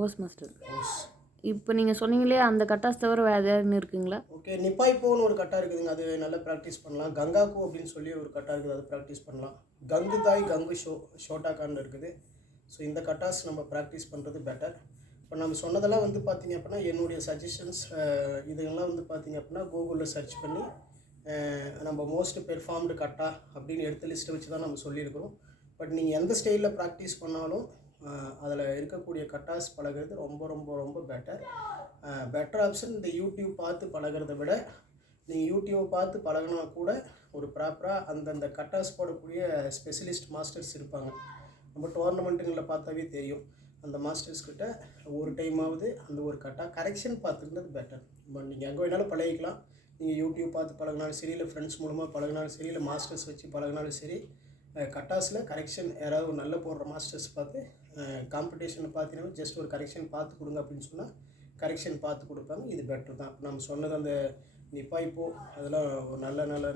Hose master. Hose. இப்போ நீங்கள் சொன்னீங்களே அந்த கட்டாஸ் தவிர வேறு ஏதாவது இருக்குங்களா? ஓகே, நிப்பாய்ப்போன்னு ஒரு கட்டா இருக்குதுங்க, அது நல்லா ப்ராக்டிஸ் பண்ணலாம். கங்காக்கு அப்படின்னு சொல்லி ஒரு கட்டா இருக்குது, அது ப்ராக்டிஸ் பண்ணலாம். கங்கு தாய் கங்கு ஷோட்டாக்கான்னு இருக்குது. ஸோ இந்த கட்டாஸ் நம்ம ப்ராக்டிஸ் பண்ணுறது பெட்டர். இப்போ நம்ம சொன்னதெல்லாம் வந்து பார்த்திங்க அப்படின்னா என்னுடைய சஜஷன்ஸ். இதுங்கெல்லாம் வந்து பார்த்திங்க அப்படின்னா கூகுளில் சர்ச் பண்ணி நம்ம மோஸ்ட் பெர்ஃபார்ம்டு கட்டா அப்படின்னு எடுத்த லிஸ்ட்டை வச்சு தான் நம்ம சொல்லியிருக்கிறோம். பட் நீங்கள் எந்த ஸ்டைலில் ப்ராக்டிஸ் பண்ணாலும் அதில் இருக்கக்கூடிய கட்டாஸ் பழகிறது ரொம்ப ரொம்ப ரொம்ப பெட்டர் ஆப்ஷன். இந்த யூடியூப் பார்த்து பழகிறத விட நீங்கள் யூடியூப்பை பார்த்து பழகினா கூட ஒரு ப்ராப்பராக அந்தந்த கட்டாஸ் போடக்கூடிய ஸ்பெஷலிஸ்ட் மாஸ்டர்ஸ் இருப்பாங்க. நம்ம டோர்னமெண்ட்டுங்களில் பார்த்தாவே தெரியும். அந்த மாஸ்டர்ஸ்கிட்ட ஒரு டைமாவது அந்த ஒரு கட்டா கரெக்ஷன் பார்த்துக்கிறது பெட்டர். நீங்கள் எங்கே வேணாலும் பழகிக்கலாம். நீங்கள் யூடியூப் பார்த்து பழகினாலும் சரி, இல்லை ஃப்ரெண்ட்ஸ் மூலமாக பழகினாலும் சரி, இல்லை மாஸ்டர்ஸ் வச்சு பழகினாலும் சரி, கட்டாஸில் கரெக்ஷன் யாராவது ஒரு நல்ல போடுற மாஸ்டர்ஸ் பார்த்து காம்படிஷனை பார்த்தீங்கன்னா ஜஸ்ட் ஒரு கரெக்ஷன் பார்த்து கொடுங்க அப்படின்னு சொன்னால் கரெக்ஷன் பார்த்து கொடுப்பாங்க. இது பெட்ரு தான். நம்ம சொன்னது அந்த நிப்பாய்ப்போ அதெல்லாம் ஒரு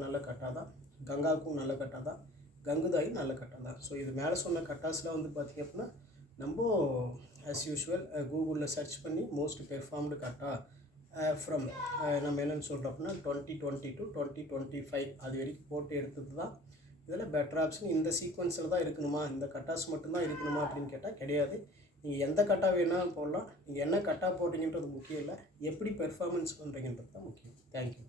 நல்ல கட்டா தான். கங்காவுக்கும் நல்ல கட்டா தான். கங்குதாயும் நல்ல கட்டா தான். ஸோ இது மேலே சொன்ன கட்டாஸில் வந்து பார்த்திங்க அப்படின்னா நம்ம ஆஸ் யூஷுவல் கூகுளில் சர்ச் பண்ணி மோஸ்ட் பெர்ஃபார்ம்டு கட்டா ஃப்ரம் நம்ம என்னென்னு சொல்கிறோம் அப்படின்னா 2020 to 2025 அது வரைக்கும் போட்டு எடுத்தது தான் இதில் பெட்டர் ஆப்ஷன். இந்த சீக்வன்ஸில் தான் இருக்கணுமா, இந்த கட்டாஸ் மட்டும்தான் இருக்கணுமா அப்படின்னு கேட்டால் கிடையாது. நீங்கள் எந்த கட்டா வேணாலும் போடலாம். நீங்கள் என்ன கட்டா போடுறீங்கன்றது முக்கியம் இல்லை, எப்படி பெர்ஃபார்மன்ஸ் பண்ணுறீங்கன்றது தான் முக்கியம். தேங்க்யூ.